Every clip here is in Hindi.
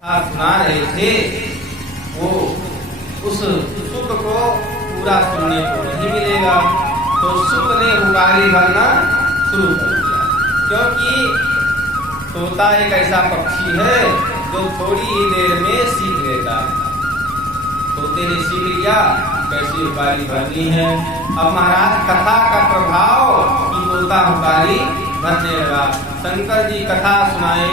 सुना रहे थे वो उस सुख को पूरा सुनने को नहीं मिलेगा। तो सुख ने हुंकारी भरना शुरू कर दिया, क्योंकि तोता एक ऐसा पक्षी है जो थोड़ी ही देर में सीख लेता है। तोते ने सीख लिया कैसे हुंकारी भरनी है। अब महाराज कथा का प्रभाव कि तोता हुंकारी भरने लगा। शंकर जी कथा सुनाए,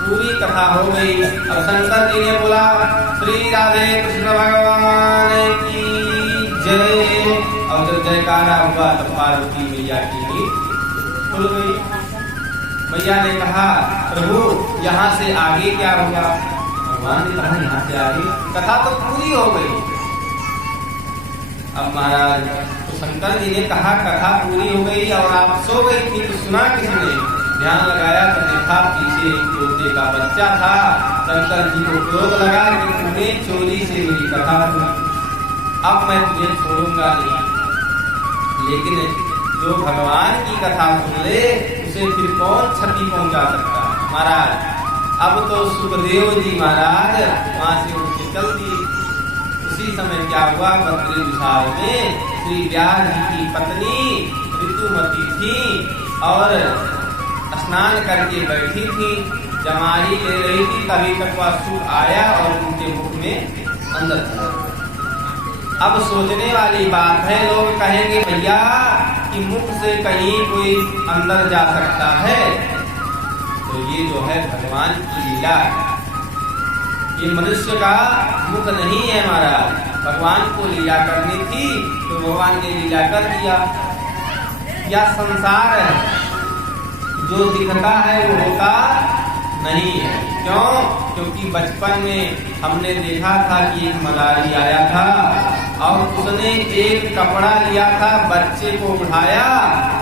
पूरी कथा हो गई। अब शंकर जी ने बोला श्री राधे कृष्ण भगवान की जय। और जब जयकारा हुआ तब पार्वती मैया की नींद खुल गई। मैया ने कहा प्रभु यहाँ से आगे क्या होगा। भगवान ने कहा यहाँ से आगे कथा तो पूरी हो गई। अब महाराज तो शंकर जी ने कहा कथा पूरी हो गई और आप सो गई थी तो सुना किसने। ध्यान लगाया तो देखा पीछे एक तोते का बच्चा था। शंकर जी को क्रोध लगा कि तूने चोरी से मेरी कथा सुनी, अब मैं तुझे छोड़ूंगा नहीं। लेकिन जो भगवान की कथा सुन ले उसे फिर कौन क्षति पहुंचा सकता है। महाराज अब तो सुखदेव जी महाराज वहां से उठ के चल दिए। उसी समय क्या हुआ, बद्री विशाल में श्री व्यास जी की पत्नी ऋतुमती थी और स्नान करके बैठी थी, जमारी ले रही थी। तभी तक वह सूर आया और उनके मुख में अंदर चला। अब सोचने वाली बात है, लोग कहेंगे भैया कि मुख से कहीं कोई अंदर जा सकता है। तो ये जो है भगवान की लीला है, ये मनुष्य का मुख नहीं है महाराज। भगवान को लीला करनी थी तो भगवान ने लीला कर दिया। या संसार है जो दिखता है वो होता नहीं है। क्यों? क्योंकि बचपन में हमने देखा था कि एक मदारी आया था और उसने एक कपड़ा लिया था, बच्चे को उठाया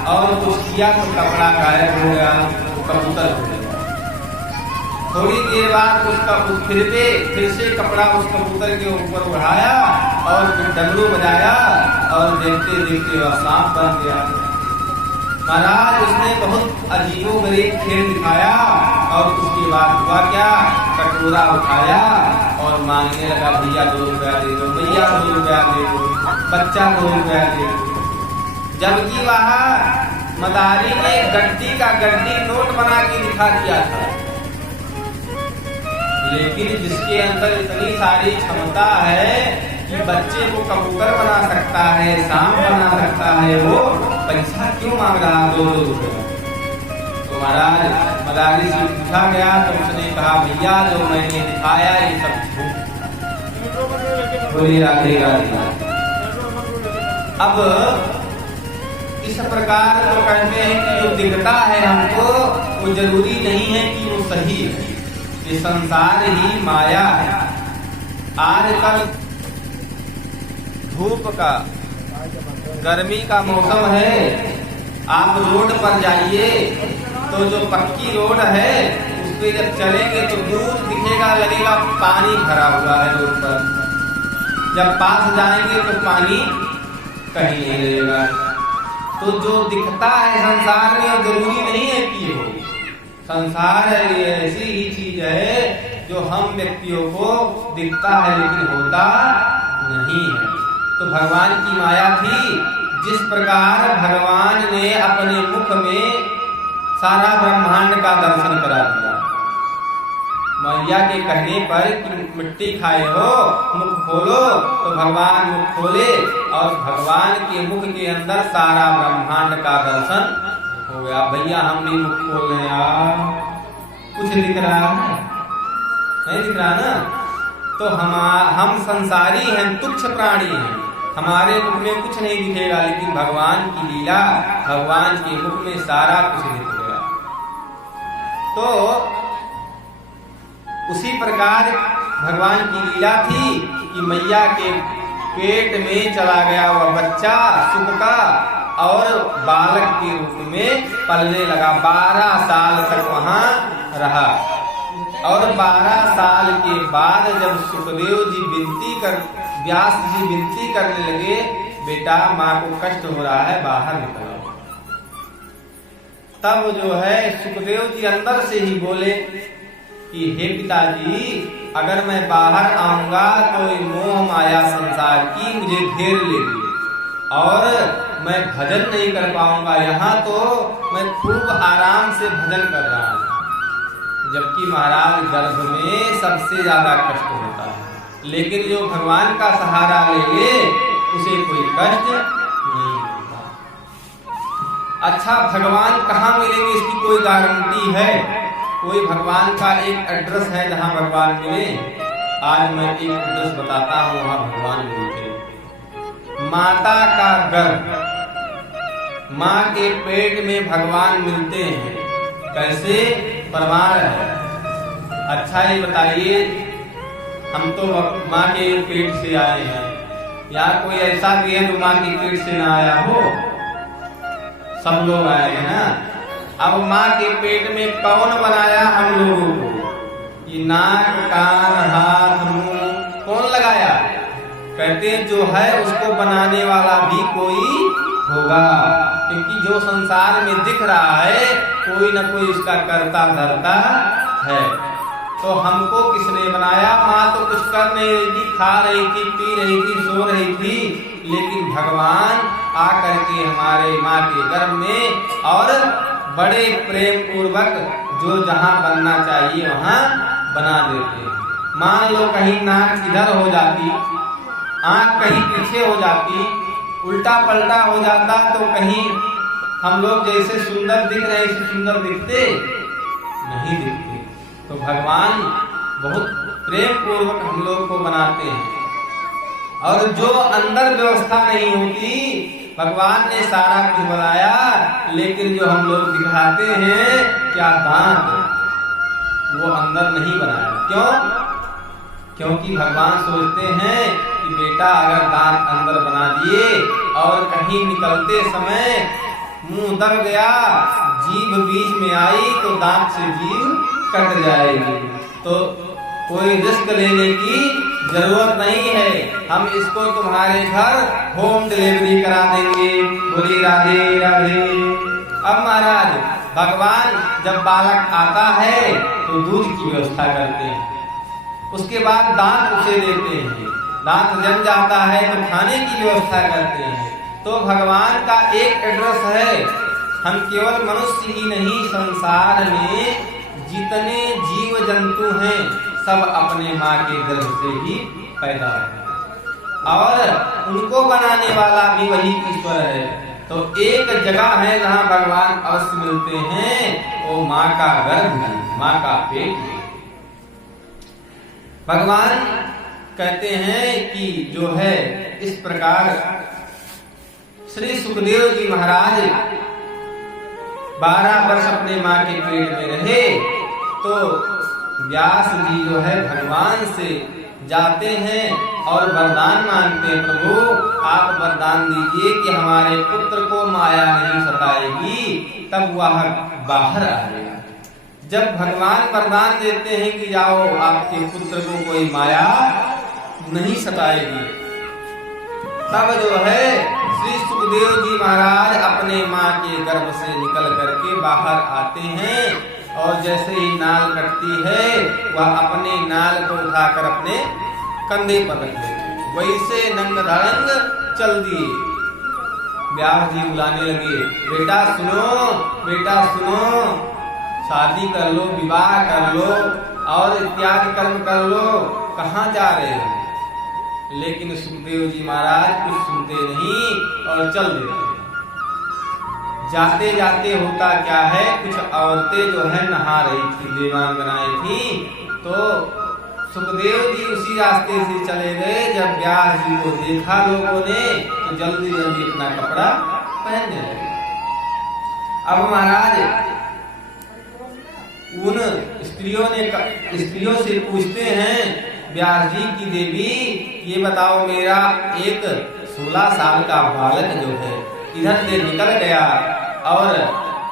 और कुछ किया तो कपड़ा गायब हो गया, कबूतर हो गया। थोड़ी देर बाद उसका फिर से कपड़ा उस कबूतर के ऊपर उठाया और डमरू बजाया और देखते देखते वह सांप बन गया। महाराज उसने बहुत अजीबोगरीब खेल दिखाया और उसके बाद हुआ क्या, कटोरा उठाया और मांगने लगा भैया 2 रुपया दे दो, भैया 2 रुपया दे दो, बच्चा 2 रुपया दे दो। जबकि वहाँ मदारी ने गड्डी का गड्डी नोट बना के दिखा दिया था। लेकिन जिसके अंदर इतनी सारी क्षमता है कि बच्चे को कबूतर बना सकता है, सांप बना सकता है, वो पैसा क्यों मांग रहा 2 रुपये। तो महाराज मदारी से पूछा गया तो उसने कहा भैया जो मैंने दिखाया ये सब झूठ। बोली राधे राधे। अब इस प्रकार तो कहते हैं कि जो दिखता है हमको वो जरूरी नहीं है कि वो सही है। ये संसार ही माया है। आजकल धूप का गर्मी का मौसम है, आप रोड पर जाइए तो जो पक्की रोड है उस पे जब चलेंगे तो दूर दिखेगा, लगेगा पानी भरा हुआ है रोड पर। जब पास जाएंगे तो पानी कहीं नहीं रहेगा। तो जो दिखता है संसार में जरूरी नहीं है कि हो संसार है। ये ऐसी ही चीज है जो हम व्यक्तियों को दिखता है लेकिन होता नहीं है। तो भगवान की माया थी। जिस प्रकार भगवान ने अपने मुख में सारा ब्रह्मांड का दर्शन करा दिया। मैया के कहने पर कि मिट्टी खाए हो मुख खोलो, तो भगवान मुख खोले और भगवान के मुख के अंदर सारा ब्रह्मांड का दर्शन हो गया। भैया हम भी मुख खोल रहे यार, कुछ दिख रहा है नहीं दिख रहा ना। तो हम संसारी हैं, तुच्छ प्राणी हैं, हमारे मुख में कुछ नहीं दिखेगा। लेकिन भगवान की लीला, भगवान के मुख में सारा कुछ दिखेगा। तो उसी प्रकार भगवान की लीला थी कि मैया के पेट में चला गया वह बच्चा सुख का और बालक के रूप में पलने लगा। 12 साल तक वहां रहा और 12 साल के बाद जब सुखदेव जी व्यास जी विनती करने लगे बेटा माँ को कष्ट हो रहा है बाहर निकलो, तब जो है सुखदेव जी अंदर से ही बोले कि हे पिताजी, अगर मैं बाहर आऊंगा तो ये मोह माया संसार की मुझे घेर लेगी और मैं भजन नहीं कर पाऊंगा। यहाँ तो मैं खूब आराम से भजन कर रहा हूँ, जबकि महाराज गर्भ में सबसे ज्यादा कष्ट होता है, लेकिन जो भगवान का सहारा ले उसे कोई कष्ट नहीं होता। अच्छा, भगवान कहाँ मिलेंगे इसकी कोई गारंटी है? कोई भगवान का एक एड्रेस है जहाँ भगवान मिले? आज मैं एक एड्रेस बताता हूँ, वहाँ भगवान मिलते। माता का गर्भ, माँ के पेट में भगवान मिलते हैं। कैसे? प्रमाण है। अच्छा, ये बताइए, हम तो माँ के पेट से आए हैं, या कोई ऐसा भी है जो माँ के पेट से ना आया हो? सब लोग आए हैं ना। अब माँ के पेट में कौन बनाया हम लोगों को? ये नाक, कान, हाथ, मुंह कौन लगाया? कहते हैं जो है उसको बनाने वाला भी कोई होगा, क्योंकि जो संसार में दिख रहा है कोई न कोई उसका कर्ता धर्ता है। तो हमको किसने बनाया? माँ तो कुछ कर नहीं रही थी, खा रही थी, पी रही थी, सो रही थी, लेकिन भगवान आकर के हमारे माँ के गर्भ में और बड़े प्रेम पूर्वक जो जहाँ बनना चाहिए वहाँ बना देते। मान लो कहीं नाक इधर हो जाती, आँख कहीं पीछे हो जाती, उल्टा पलटा हो जाता, तो कहीं हम लोग जैसे सुंदर दिख रहे ऐसे सुंदर दिखते नहीं दिखते। तो भगवान बहुत प्रेम पूर्वक हम लोग को बनाते हैं, और जो अंदर व्यवस्था नहीं होती, भगवान ने सारा कुछ बनाया, लेकिन जो हम लोग दिखाते हैं क्या दांत, वो अंदर नहीं बनाया। क्यों? क्योंकि भगवान सोचते हैं कि बेटा अगर दांत अंदर बना दिए और कहीं निकलते समय मुंह दब गया, जीभ बीच में आई तो दांत से जीभ कट जाएगी, तो कोई रिस्क लेने की जरूरत नहीं है, हम इसको तुम्हारे घर होम डिलीवरी करा देंगे। बोली राधे राधे। अब महाराज, भगवान जब बालक आता है तो दूध की व्यवस्था करते हैं, उसके बाद दांत उसे देते हैं, दांत जम जाता है तो खाने की व्यवस्था करते हैं। तो भगवान का एक एड्रेस है। हम केवल मनुष्य ही नहीं, संसार में जितने जीव जंतु हैं सब अपने माँ के गर्भ से ही पैदा हुए, और उनको बनाने वाला भी वही ईश्वर है। तो एक जगह है जहाँ भगवान अवश्य मिलते हैं, वो माँ का गर्भ, माँ का पेट। भगवान कहते हैं कि जो है इस प्रकार श्री सुखदेव जी महाराज 12 वर्ष अपने माँ के पेट में रहे, तो व्यास जी जो है भगवान से जाते हैं और वरदान मांगते हैं, प्रभु आप वरदान दीजिए कि हमारे पुत्र को माया नहीं सताएगी, तब वह बाहर आएगा। जब भगवान वरदान देते हैं कि जाओ आपके पुत्र को कोई माया नहीं सताएगी, तब जो है श्री सुखदेव जी महाराज अपने माँ के गर्भ से निकल करके बाहर आते हैं, और जैसे ही नाल कटती है वह अपने नाल को उठाकर अपने कंधे पर रख लेते, वैसे नंग धड़ंग चल दिए। व्यास जी बुलाने लगे, बेटा सुनो, बेटा सुनो, शादी कर लो, विवाह कर लो और इत्यादि कर्म कर लो, कहाँ जा रहे हो? लेकिन सुखदेव जी महाराज कुछ सुनते नहीं और चल देते। जाते जाते होता क्या है, कुछ औरतें जो है नहा रही थी, देवांगनाएं थी, तो सुखदेव जी उसी रास्ते से चले गए। जब व्यास जी को देखा लोगों ने तो जल्दी जल्दी अपना कपड़ा पहनने लगे। अब महाराज उन स्त्रियों से पूछते हैं, व्यास जी की देवी ये बताओ, मेरा एक 16 साल का बालक जो है इधर से निकल गया और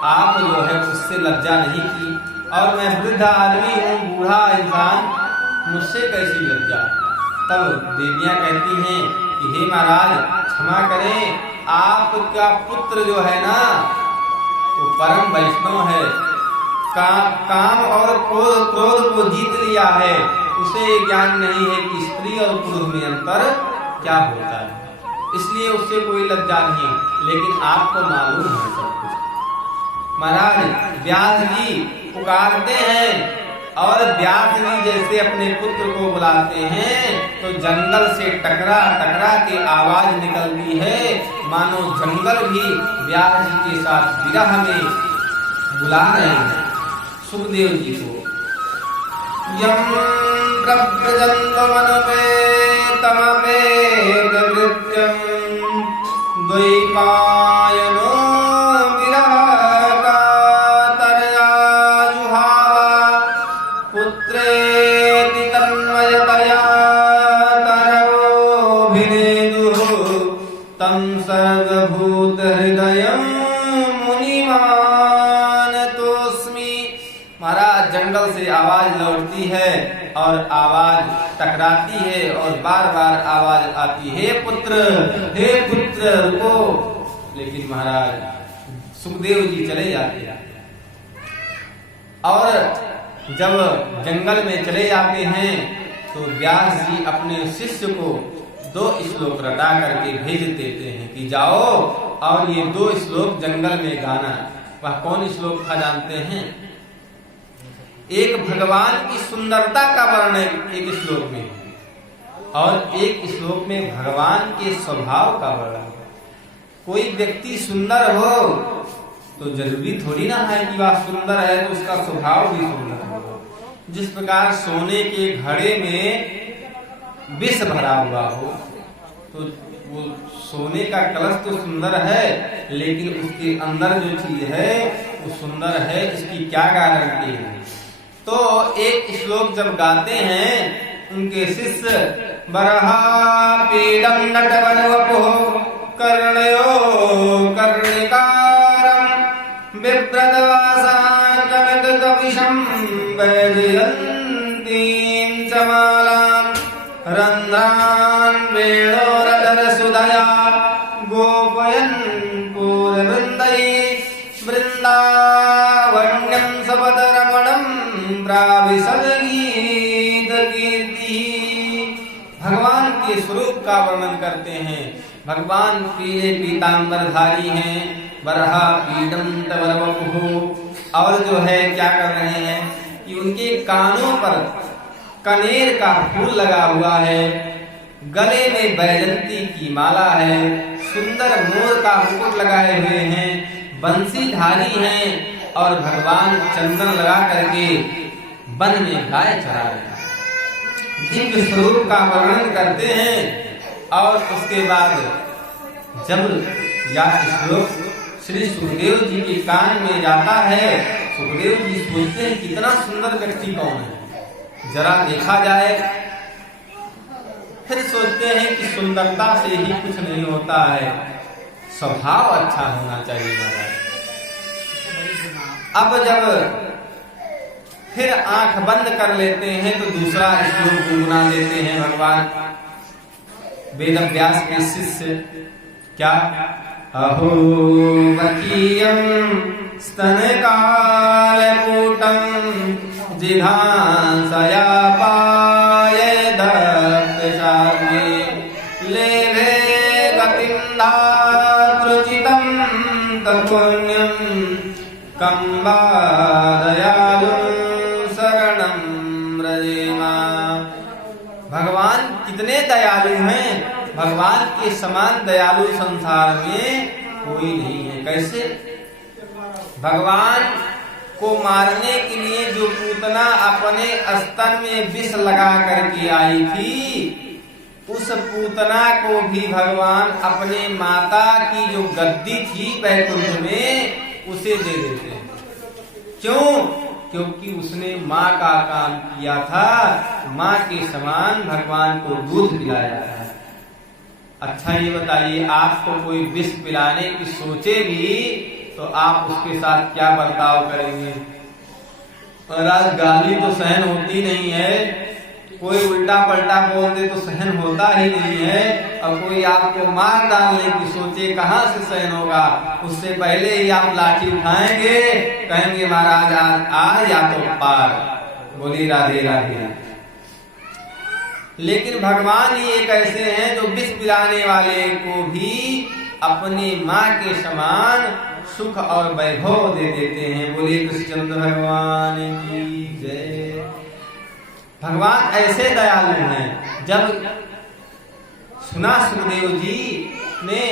आप जो है उससे लज्जा नहीं की, और मैं वृद्ध आदमी हूँ, बूढ़ा इंसान, मुझसे कैसी लज्जा? तब देवियां कहती हैं कि हे महाराज क्षमा करें, आपका पुत्र जो है ना वो परम वैष्णव है, काम और क्रोध को को जीत लिया है उसे ज्ञान नहीं है कि स्त्री और पुरुष में अंतर क्या होता है, इसलिए उससे कोई लज्जा नहीं, लेकिन आपको मालूम है सब कुछ। महाराज व्यास जी पुकारते हैं और व्यास जी जैसे अपने पुत्र को बुलाते हैं तो जंगल से टकरा टकरा के आवाज निकलती है, मानो जंगल भी व्यास जी के साथ विरह में बुला रहे हैं सुखदेव जी को। यम प्रव्रजन्तमनपे तमपेत कृत्यं द्वैपायनो विरहकातरया जुहावा पुत्रेति तन्मयतया तरवोऽभिनेदुः तं सर्वभूतहृदयं मुनिमानतोऽस्मि। महाराज जंगल से आवाज लौटती है और आवाज टकराती है और बार बार आवाज आती है, हे पुत्र रुको। लेकिन महाराज सुखदेव जी चले जाते हैं और जब जंगल में चले जाते हैं तो व्यास जी अपने शिष्य को 2 श्लोक रटा करके भेज देते हैं कि जाओ और ये 2 श्लोक जंगल में गाना। वह कौन श्लोक था जानते हैं? एक भगवान की सुंदरता का वर्णन एक श्लोक में और एक श्लोक में भगवान के स्वभाव का वर्णन। कोई व्यक्ति सुंदर हो तो जरूरी थोड़ी ना है कि वह सुंदर है तो उसका स्वभाव भी सुंदर हो। जिस प्रकार सोने के घड़े में विष भरा हुआ हो तो वो सोने का कलश तो सुंदर है, लेकिन उसके अंदर जो चीज है वो सुंदर है, इसकी क्या गारंटी है? तो एक श्लोक जब गाते हैं उनके शिष्य बरहा पीडम नटवनवपुः कर्णयो कर्णिकारं बिभ्रतवासा कनककपिशं वैजयन्तीं च मालां रन्ध्रान् वेणोरधरसुधया गोपयन् पूर्ववृन्दैः वृन्दावन्यं सपदरमणं भगवान के स्वरूप का वर्णन करते हैं। भगवान पीले पीतांबरधारी हैं, बरहा पीडम तवरवपुः, और जो है क्या कर रहे हैं कि उनके कानों पर कनेर का फूल लगा हुआ है, गले में बैजंती की माला है, सुंदर मोर का मुकुट लगाए हुए हैं, बंसीधारी हैं और भगवान चंदन लगा करके वन में गाय चरा रहे हैं। दिव्य स्वरूप का वर्णन करते हैं और उसके बाद जब यह श्लोक श्री सुखदेव जी के कान में जाता है, सुखदेव जी सोचते हैं कितना सुंदर व्यक्ति कौन है, जरा देखा जाए। फिर सोचते हैं कि सुंदरता से ही कुछ नहीं होता है, स्वभाव अच्छा होना चाहिए महाराज। अब जब फिर आंख बंद कर लेते हैं तो दूसरा श्लोक गुनगुना देते हैं भगवान वेद व्यास के शिष्य। क्या? अहो वकीयं स्तनकालकूटं जिघांसया पायेदक्षाग्रे लेभे गतिं धातृचितं तत्पुण्यं कम्बा दयालुं शरणं व्रजेमा। भगवान कितने दयालु हैं, भगवान के समान दयालु संसार में कोई नहीं है। कैसे? भगवान को मारने के लिए जो पूतना अपने स्तन में विष लगा करके आई थी, उस पूतना को भी भगवान अपने माता की जो गद्दी थी बैकुंठ में उसे दे देते हैं। क्यों? क्योंकि उसने माँ का काम किया था, माँ के समान भगवान को दूध पिलाया था। अच्छा ये बताइए, आपको कोई विष पिलाने की सोचे भी तो आप उसके साथ क्या बर्ताव करेंगे? और आज गाली तो सहन होती नहीं है, कोई उल्टा पलटा बोल दे तो सहन होता ही नहीं है, और कोई आपको मार डालने की सोचे कहाँ से सहन होगा? उससे पहले ही आप लाठी उठाएंगे, कहेंगे महाराज आज या तो पार। बोली राधे राधे। लेकिन भगवान ही एक ऐसे हैं जो विष पिलाने वाले को भी अपनी माँ के समान सुख और वैभव दे देते हैं। बोले कृष्णचंद्र भगवान की जय। भगवान ऐसे दयालु हैं। जब सुना सुखदेव जी ने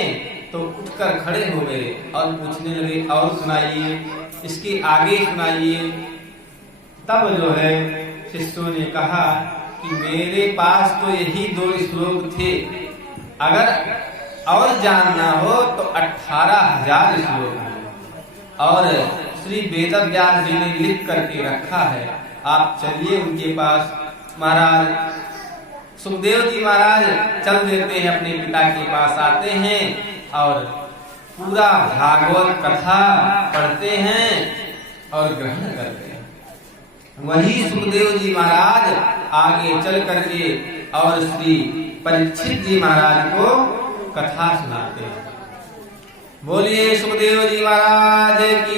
तो उठकर खड़े हो गए और पूछने लगे और सुनाइए, इसके आगे सुनाइए। तब जो है शिष्यों ने कहा कि मेरे पास तो यही 2 श्लोक थे, अगर और जानना हो तो 18,000 श्लोक हैं और श्री वेदव्यास जी ने लिख करके रखा है। आप चलिए उनके पास। महाराज सुखदेव जी महाराज चल देते हैं, अपने पिता के पास आते हैं और पूरा भागवत कथा पढ़ते हैं और ग्रहण करते हैं। वही सुखदेव जी महाराज आगे चल करके और श्री परीक्षित जी महाराज को कथा सुनाते हैं। बोलिए सुखदेव जी महाराज की